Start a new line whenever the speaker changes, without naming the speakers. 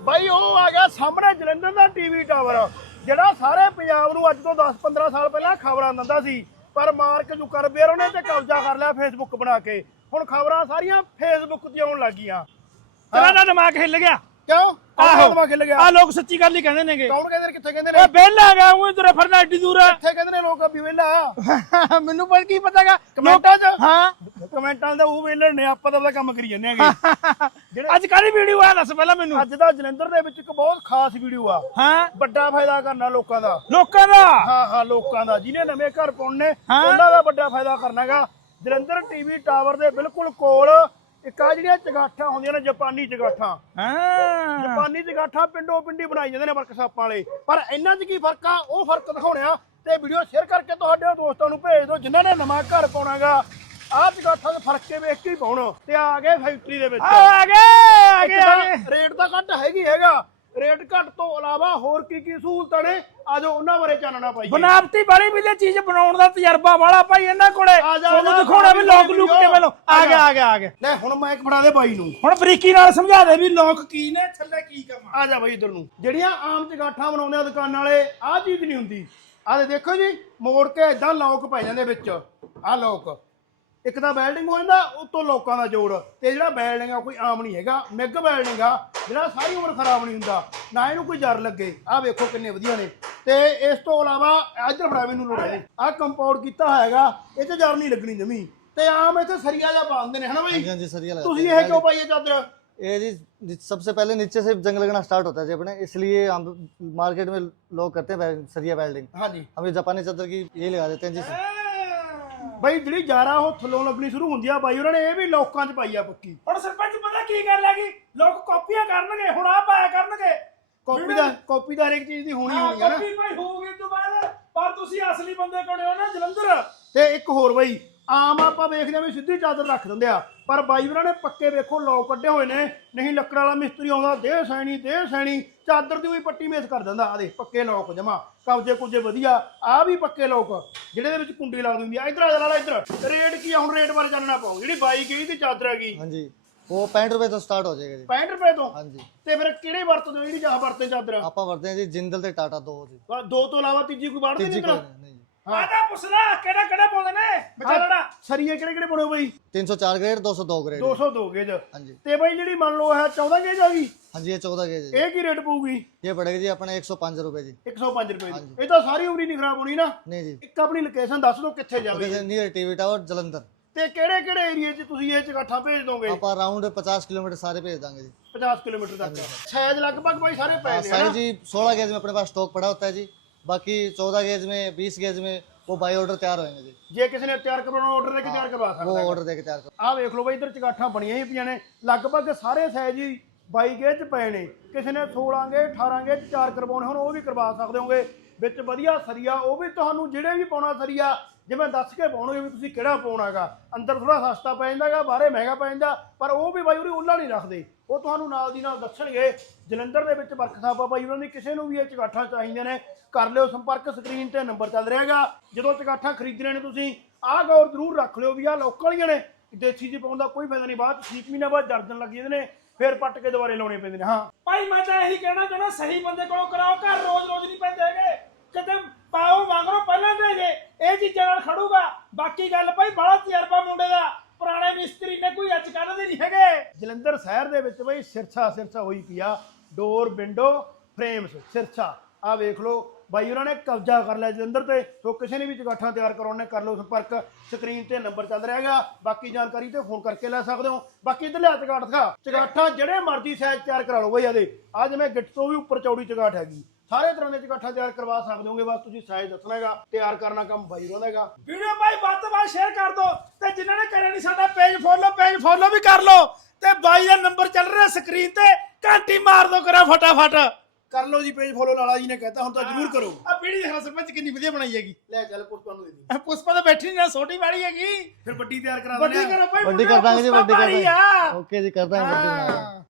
ਬਾਈ ਉਹ ਆ ਗਿਆ ਸਾਹਮਣੇ ਜਲੰਧਰ ਦਾ ਟੀਵੀ ਟਾਵਰ ਜਿਹੜਾ ਸਾਰੇ ਪੰਜਾਬ ਨੂੰ ਅੱਜ ਤੋਂ 10-15 ਸਾਲ ਪਹਿਲਾਂ ਖਬਰਾਂ ਦਿੰਦਾ ਸੀ ਪਰ ਮਾਰਕ ਜ਼ੁਕਰਬਰਗ ਉਹਨੇ ਤੇ ਕਬਜ਼ਾ ਕਰ ਲਿਆ ਫੇਸਬੁੱਕ ਬਣਾ ਕੇ। ਹੁਣ ਖਬਰਾਂ ਸਾਰੀਆਂ ਫੇਸਬੁੱਕ ਤੇ ਆਉਣ ਲੱਗੀਆਂ।
ਤੇਰਾ ਨਾ ਦਿਮਾਗ ਹਿੱਲ ਗਿਆ
ਕਿਉਂ? ਆਹੋ ਦਿਮਾਗ ਹਿੱਲ ਗਿਆ।
ਆ ਲੋਕ ਸੱਚੀ ਗੱਲ ਹੀ ਕਹਿੰਦੇ ਨੇਗੇ।
ਕੌਣ ਕਹਿੰਦੇ ਨੇ? ਕਿੱਥੇ ਕਹਿੰਦੇ ਨੇ?
ਓਏ ਵਿਹਲਾ ਗਿਆ ਉਹ ਤੇਰਾ ਫਿਰਨਾ ਏਡੀ ਦੂਰ।
ਕਿੱਥੇ ਕਹਿੰਦੇ ਨੇ ਲੋਕ ਵੀ ਵਿਹਲਾ?
ਮੈਨੂੰ ਪਰ ਕੀ ਪਤਾਗਾ
ਕਮੈਂਟਾਂ 'ਚ।
ਹਾਂ
ਕਮੈਂਟਾਂ ਦਾ ਉਹ ਵਿਹਲੇ ਨੇ, ਆਪਾਂ ਤਾਂ ਉਹਦਾ ਕੰਮ ਕਰੀ ਜਾਂਦੇ ਹੈਗੇ।
ਅੱਜ ਕਾਹਦੀ ਵੀਡੀਓ ਆ ਦੱਸ ਪਹਿਲਾਂ ਮੈਨੂੰ।
ਅੱਜ ਦਾ ਜਲੰਧਰ ਦੇ ਵਿੱਚ ਇੱਕ ਬਹੁਤ ਖਾਸ ਵੀਡੀਓ ਆ।
ਹਾਂ
ਵੱਡਾ ਫਾਇਦਾ ਕਰਨਾ ਲੋਕਾਂ ਦਾ।
ਲੋਕਾਂ ਦਾ।
ਹਾਂ ਲੋਕਾਂ ਦਾ ਜਿਹਨੇ ਨਵੇਂ ਘਰ ਪਾਉਣੇ ਉਹਨਾਂ ਦਾ ਵੱਡਾ ਫਾਇਦਾ ਕਰਨਾਗਾ। ਜਲੰਧਰ ਟੀਵੀ ਟਾਵਰ ਦੇ ਬਿਲਕੁਲ ਕੋਲ ਇੱਕ ਆ ਜਿਹੜੀਆਂ ਚਗਾਠਾਂ ਹੁੰਦੀਆਂ ਨੇ, ਜਾਪਾਨੀ ਚਗਾਠਾਂ।
ਹਾਂ
ਜਾਪਾਨੀ ਚਗਾਠਾਂ ਪਿੰਡੋਂ ਪਿੰਡੀ ਬਣਾਈ ਜਾਂਦੇ ਨੇ ਵਰਕਸ਼ਾਪਾਂ ਵਾਲੇ। ਪਰ ਇਹਨਾਂ 'ਚ ਕੀ ਫਰਕ ਆ ਉਹ ਫਰਕ ਦਿਖਾਉਣਿਆ ਤੇ ਵੀਡੀਓ ਸ਼ੇਅਰ ਕਰਕੇ ਤੁਹਾਡੇ ਦੋਸਤਾਂ ਨੂੰ ਭੇਜ ਦਿਓ ਜਿਨ੍ਹਾਂ ਨੇ ਨਵਾਂ ਘਰ ਪਾਉਣਾਗਾ। ਆਹ ਚਗਾਠਾਂ ਦੇ ਫਰਕ ਕੇ ਵੇਖ ਕੇ ਹੀ ਪਾਉਣ। ਤੇ ਆ ਗਏ ਫੈਕਟਰੀ ਦੇ ਵਿੱਚ।
ਆ ਗਏ
ਰੇਟ ਤਾਂ ਘੱਟ ਹੈਗਾ। ਰੇਟ ਘੱਟ ਤੋਂ ਇਲਾਵਾ ਹੋਰ ਕੀ ਸਹੂਲਤਾਂ ਨੇ ਆਜੋ ਉਹਨਾਂ ਬਾਰੇ ਚਾਨਣਾ ਪਾਈਏ।
ਬਨਾਵਟੀ ਵਾਲੀ ਵੀ ਚੀਜ਼ ਬਣਾਉਣ ਦਾ ਤਜਰਬਾ ਵਾਲਾ ਭਾਈ ਇਹਨਾਂ ਕੋਲੇ। ਤੁਹਾਨੂੰ ਦਿਖਾਉਣਾ ਵੀ ਲੋਕ ਲੁੱਕ ਕਿਵੇਂ ਲੋ। ਆ ਗਿਆ ਲੈ ਹੁਣ ਮੈਂ ਇੱਕ ਫੜਾ ਦੇ ਬਾਈ ਨੂੰ। ਹੁਣ ਬਰੀਕੀ ਨਾਲ ਸਮਝਾ ਦੇ ਵੀ ਲੋਕ ਕੀ ਨੇ ਥੱਲੇ ਕੀ ਕੰਮ
ਆ ਜਾ ਬਾਈ ਇਧਰ ਨੂੰ। ਜਿਹੜੀਆਂ ਆਮ ਚਗਾਠਾਂ ਬਣਾਉਂਦੇ ਆ ਦੁਕਾਨਾਂ ਵਾਲੇ ਆਹ ਚੀਜ਼ ਨਹੀਂ ਹੁੰਦੀ। ਆਹ ਦੇਖੋ ਜੀ ਮੋੜ ਕੇ ਏਦਾਂ ਲੋਕ ਪੈ ਜਾਂਦੇ ਵਿੱਚ। ਆਹ ਲੋਕ ਇੱਕ ਤਾਂ ਵੈਲਡਿੰਗ ਹੋ ਜਾਂਦਾ ਉਤੋਂ ਲੋਕਾਂ ਦਾ ਜੋੜ। ਤੇ ਜਿਹੜਾ ਵੈਲਡਿੰਗ ਆ ਕੋਈ ਆਮ ਨਹੀਂ ਹੈਗਾ, ਮਿਗ ਵੈਲਡਿੰਗ ਆ ਜਿਹੜਾ ਸਾਰੀ ਉਮਰ ਖਰਾਬ ਨਹੀਂ ਹੁੰਦਾ ਨਾ ਇਹਨੂੰ ਕੋਈ ਜਰ ਲੱਗੇ। ਆਹ ਵੇਖੋ ਕਿੰਨੇ ਵਧੀਆ ਨੇ। ਤੇ ਇਸ ਤੋਂ ਇਲਾਵਾ ਇੱਧਰ ਫੜਾ ਮੈਨੂੰ ਲੋੜ ਹੈ। ਆਹ ਕੰਪਾਊਂਡ ਕੀਤਾ ਹੈਗਾ, ਇਹ 'ਚ ਜਰ ਨਹੀਂ ਲੱਗਣੀ ਜਮੀ। ਤੇ ਆਮ ਇੱਥੇ ਸਰੀਆ ਜਿਹਾ ਪਾ ਦਿੰਦੇ ਨੇ ਹਨਾ ਬਾਈ।
जी सरिया लगाते
ਤੁਸੀਂ ਇਹ ਕਿਉਂ ਪਾਈਏ ਚਾਦਰ?
ये जी सबसे पहले नीचे से जंग लगना स्टार्ट होता है जी अपने, इसलिए हम मार्केट में लोग करते हैं सरिया वेल्डिंग।
हाँ जी
हम ये जापानी चादर की ये लगा देते हैं जी।
ਬਾਈ ਜਿਹੜੀ ਜਾਰਾ ਉਹ ਥੱਲੋਂ ਲੱਭਣੀ ਸ਼ੁਰੂ ਹੁੰਦੀ ਆ ਬਾਈ ਉਹਨਾਂ ਨੇ ਇਹ ਵੀ ਲੋਕਾਂ 'ਚ ਪਾਈ ਆ ਪੱਕੀ।
ਹੁਣ ਸਰਪੰਚ ਪਤਾ ਕੀ ਗੱਲ ਹੈਗੀ, ਲੋਕ ਕਾਪੀਆਂ ਕਰਨਗੇ ਹੁਣ ਆ ਪਾਇਆ ਕਰਨਗੇ।
ਕਾਪੀ ਦਾ ਹਰੇਕ ਚੀਜ਼ ਦੀ ਹੋਣੀ ਹੋਣੀ ਹੈ ਨਾ।
ਕਾਪੀ ਭਾਈ ਹੋਊਗੀ ਤੋਂ ਬਾਅਦ ਪਰ ਤੁਸੀਂ ਅਸਲੀ ਬੰਦੇ ਕੋਲੇ ਹੋ ਨਾ ਜਲੰਧਰ।
ਤੇ ਇੱਕ ਹੋਰ ਬਾਈ ਆਮ ਆਪਾਂ ਵੇਖਦੇ ਆ ਵੀ ਸਿੱਧੀ ਚਾਦਰ ਰੱਖ ਦਿੰਦੇ ਆ ਪਰ ਬਾਈ ਉਹਨਾਂ ਨੇ ਪੱਕੇ ਵੇਖੋ ਲੋਕ ਕੱਢੇ ਹੋਏ ਨੇ। ਨਹੀਂ ਲੱਕੜ ਵਾਲਾ ਮਿਸਤਰੀ ਆਉਂਦਾ ਦੇ ਸੈਣੀ ਚਾਦਰ ਦੀ ਵੀ ਪੱਟੀ ਮੇਸ ਕਰ ਦਿੰਦਾ। ਆ ਦੇ ਪੱਕੇ ਲੋਕ ਜਮਾ ਕਬਜੇ ਕੁਝੇ ਵਧੀਆ। ਆ ਵੀ ਪੱਕੇ ਲੋਕ ਜਿਹੜੇ ਦੇ ਵਿੱਚ ਕੁੰਡੀ ਲੱਗਦੀ ਹੁੰਦੀ ਆ। ਇਧਰ ਆ ਜਾ ਇੱਧਰ। ਰੇਟ ਕੀ ਆ ਹੁਣ? ਰੇਟ ਬਾਰੇ ਜਾਣਨਾ ਪਾਓ। ਜਿਹੜੀ 22 ਗਈ ਦੀ ਚਾਦਰ ਹੈਗੀ
हाँ जी वो 65 रुपए तो स्टार्ट हो जाएगा जी।
65 ਰੁਪਏ ਤੋਂ।
हाँ जी
ਤੇ ਫਿਰ ਕਿਹੜੇ ਵਰਤਦੇ ਹੋ ਜਿਹੜੀ ਚਾਹ ਵਰਤੇ ਚਾਦਰ?
आप वरते हैं जी जिंदल ते टाटा दो जी।
ਦੋ ਤੋਂ ਇਲਾਵਾ ਤੀਜੀ ਕੋਈ ਵੜਦੇ
तीजी
ਨਹੀਂ
कोई
ਕਰਾ?
नहीं जी।
ਆਦਾ ਪੁੱਛਣਾ ਕਿਹੜਾ ਪਾਉਂਦੇ ਨੇ ਵਿਚਾਰੜਾ।
ਸਰੀਏ ਕਿਹੜੇ ਪਾਉਣੇ ਬਾਈ?
304 ग्रेड 202 ग्रेड।
202 ਗੇਜ।
हाँ जी
ਤੇ ਬਾਈ ਜਿਹੜੀ ਮੰਨ ਲਓ ਹੈ 14 ਗੇਜ ਆ ਗਈ
हाँ जी ये 14 गेज है।
ਇਹ ਕੀ ਰੇਟ ਪਊਗੀ?
ये पड़ेगा जी अपने 105 रुपए जी।
105 ਰੁਪਏ ਦੀ। ਇਹ ਤਾਂ ਸਾਰੀ ਉਮਰ ਹੀ ਨਹੀਂ ਖਰਾਬ ਹੋਣੀ ਨਾ।
नहीं जी
ਇੱਕ ਆਪਣੀ ਲੋਕੇਸ਼ਨ ਦੱਸ ਦਿਓ ਕਿੱਥੇ ਜਾਵੇ
नियर टीवी टावर जलंधर।
ਤੇ ਕਿਹੜੇ ਏਰੀਏ 'ਚ ਤੁਸੀਂ ਇਹ ਚਗਾਠਾਂ ਭੇਜ ਦੋਗੇ?
आप अराउंड 50 किलोमीटर सारे भेज देंगे जी।
50 ਕਿਲੋਮੀਟਰ ਤੱਕ। ਸਾਈਜ਼ ਲਗਭਗ ਬਾਈ ਸਾਰੇ ਪਏ ਨੇ
साइज जी 16 गेज में अपने पास स्टॉक पड़ा होता है जी। बाकी 14 गेज में 20 गेज में वो बाई ऑर्डर तैयार होंगे जी।
ਜੇ ਕਿਸੇ ਨੇ ਤਿਆਰ ਕਰਵਾਉਣਾ ਆਰਡਰ ਦੇ ਕੇ ਤਿਆਰ ਕਰਵਾ
वो
ਸਕਦਾ।
ऑर्डर देके तैयार कर।
ਆਹ ਵੇਖ ਲਓ ਬਾਈ ਇੱਧਰ ਚਗਾਠਾਂ ਬਣੀਆਂ ਹੀ ਪਈਆਂ ਨੇ। ਲਗਭਗ ਸਾਰੇ ਸਾਈਜ਼ ਹੀ 22 ਗੇਜ 'ਚ ਪਏ ਨੇ। ਕਿਸੇ ਨੇ 16 ਗੇਜ 18 ਗੇਜ ਤਿਆਰ ਕਰਵਾਉਣੇ ਹੁਣ ਉਹ ਵੀ ਕਰਵਾ ਸਕਦੇ ਹੋਗੇ। ਵਿੱਚ ਵਧੀਆ ਸਰੀਆ ਉਹ ਵੀ ਤੁਹਾਨੂੰ ਜਿਹੜੇ ਵੀ ਪਾਉਣਾ ਸਰੀਆ ਜਿਵੇਂ ਦੱਸ ਕੇ ਪਾਉਣਗੇ ਵੀ ਤੁਸੀਂ ਕਿਹੜਾ ਪਾਉਣਾਗਾ। ਅੰਦਰ ਥੋੜਾ ਸਸਤਾ ਪੈ ਜਾਂਦਾਗਾ, ਬਾਹਰੇ ਮਹਿੰਗਾ ਪੈ ਜਾਂਦਾ ਪਰ ਉਹ ਵੀ ਬਾਈ ਉਹਦੀ ਉੱਲਾ ਨਹੀਂ ਰੱਖਦੇ। ਉਹ ਤੁਹਾਨੂੰ ਨਾਲ ਦੀ ਨਾਲ ਦੱਸਣਗੇ। ਜਲੰਧਰ ਦੇ ਵਿੱਚ ਵਰਕਸ਼ਾਪ ਆ ਬਾਈ ਉਹਨਾਂ ਦੀ। ਕਿਸੇ ਨੂੰ ਵੀ ਇਹ ਚਗਾਠਾਂ ਚਾਹੀਦੀਆਂ ਨੇ ਕਰ ਲਿਓ ਸੰਪਰਕ। ਸਕਰੀਨ ਤੇ ਨੰਬਰ ਚੱਲ ਰਿਹਾਗਾ। ਜਦੋਂ ਚਗਾਠਾਂ ਖਰੀਦਣੇ ਨੇ ਤੁਸੀਂ ਆਹ ਗੌਰ ਜ਼ਰੂਰ ਰੱਖ ਲਿਓ ਵੀ ਆਹ ਲੋਕਲ ਵਾਲੀਆਂ ਨੇ। ਦੇਸੀ 'ਚ ਪਾਉਣ ਦਾ ਕੋਈ ਫਾਇਦਾ ਨਹੀਂ। ਬਾਅਦ 6 ਮਹੀਨੇ ਬਾਅਦ ਜਰਜਨ ਲੱਗ ਜਾਂਦੇ ਨੇ ਫਿਰ ਪੱਟ ਕੇ ਦੁਬਾਰੇ ਲਾਉਣੇ ਪੈਂਦੇ ਨੇ। ਹਾਂ
ਭਾਈ ਮੈਂ ਤਾਂ ਇਹੀ ਕਹਿਣਾ ਚਾਹੁੰਦਾ ਸਹੀ ਬੰਦੇ ਕੋਲੋਂ ਕਰਾਓ। ਘਰ ਰੋਜ਼ ਨਹੀਂ ਪੈਂਦੇ ਹੈਗੇ। ਕਿਤੇ ਪਾਓ ਮੰਗਰੋ ਪਹਿਲਾਂ ਦੇ ਜੇ ਇਹ ਚੀਜ਼ਾਂ ਨਾਲ ਖੜੂਗਾ। ਬਾਕੀ ਗੱਲ ਭਾਈ ਬੜਾ ਤਜਰਬਾ ਮੁੰਡੇ ਦਾ। ਪੁਰਾਣੇ ਮਿਸਤਰੀ ਨੇ ਕੋਈ ਅੱਜ ਕੱਲ੍ਹ ਦੇ ਨਹੀਂ ਹੈਗੇ।
ਜਲੰਧਰ ਸ਼ਹਿਰ ਦੇ ਵਿੱਚ ਬਈ ਸਿਰਸਾ ਹੋਈ ਪਈ ਆ। Door window frames Sirsa. ਆਹ ਵੇਖ ਲਓ ਬਾਈ ਉਹਨਾਂ ਨੇ ਕਬਜ਼ਾ ਕਰ ਲਿਆ ਜਲੰਧਰ ਤੇ। ਸੋ ਕਿਸੇ ਨੇ ਵੀ ਚਗਾਠਾਂ ਤਿਆਰ ਕਰਾਉਣੇ ਕਰ ਲਓ ਸੰਪਰਕ। ਸਕਰੀਨ ਤੇ ਨੰਬਰ ਚੱਲ ਰਿਹਾਗਾ। ਬਾਕੀ ਜਾਣਕਾਰੀ ਤੇ ਫੋਨ ਕਰਕੇ ਲੈ ਸਕਦੇ ਹੋ। ਬਾਕੀ ਇੱਧਰ ਲਿਆ ਚਗਾਠ ਦਿਖਾ। ਚਗਾਠਾਂ ਜਿਹੜੇ ਮਰਜ਼ੀ ਸਾਈਜ਼ ਤਿਆਰ ਕਰਾ ਲਓ ਬਈ। ਇਹਦੇ ਆ ਜਿਵੇਂ ਗਿੱਟ ਤੋਂ ਵੀ ਉੱਪਰ ਚੌੜੀ ਚਗਾਠ ਹੈਗੀ। ਸਾਰੇ ਤਰ੍ਹਾਂ ਦੇ ਚਗਾਠਾਂ ਤਿਆਰ ਕਰਵਾ ਸਕਦੇ ਹੋਗੇ। ਬਸ ਤੁਸੀਂ ਸਾਈਜ਼ ਦੱਸਣਾ ਹੈਗਾ। ਤਿਆਰ ਕਰਨਾ ਕੰਮ ਬਾਈ ਉਹਨਾਂ ਦਾ ਹੈਗਾ।
ਵੀਡੀਓ ਭਾਈ ਵੱਧ ਤੋਂ ਵੱਧ ਸ਼ੇਅਰ ਕਰ ਦਿਓ ਤੇ ਜਿਨ੍ਹਾਂ ਨੇ ਕਰਿਆ ਨਹੀਂ ਸਾਡਾ ਪੇਜ ਫੋਲੋ ਵੀ ਕਰ ਲਓ। ਤੇ ਬਾਈ ਦਾ ਨੰਬਰ ਚੱਲ ਰਿਹਾ ਸਕਰੀਨ ਤੇ ਘੰਟੀ ਮਾਰ ਦਿਓ ਕਰਾ ਫਟਾਫਟ।
ਕਰ ਲਓ ਜੀ ਪੇਜ ਫੋਲੋ। ਲਾਲਾ ਜੀ ਨੇ ਕਹਿਤਾ ਹੁਣ ਤਾਂ ਜ਼ਰੂਰ ਕਰੋ।
ਆ ਵੀਡੀਓ ਦੇਖੋ ਸਰਪੰਚ ਕਿੰਨੀ ਵਧੀਆ ਬਣਾਈ ਹੈਗੀ।
ਲੈ ਚੱਲ ਪੁਸ਼ਪਾ ਨੂੰ ਦੇ ਦੇ।
ਪੁਸ਼ਪਾ ਤਾਂ ਬੈਠੀ ਨਹੀਂ ਨਾ ਛੋਟੀ ਵਾਲੀ ਹੈਗੀ।
ਫਿਰ ਵੱਡੀ ਤਿਆਰ ਕਰਾ
ਵੱਡੀ
ਦਿੰਦੇ ਆ।
ਕਰੋ ਭਾਈ
वड्डी कर देंगे जी वड्डी कर
भाई
देंगे। ओके जी कर देंगे वड्डी।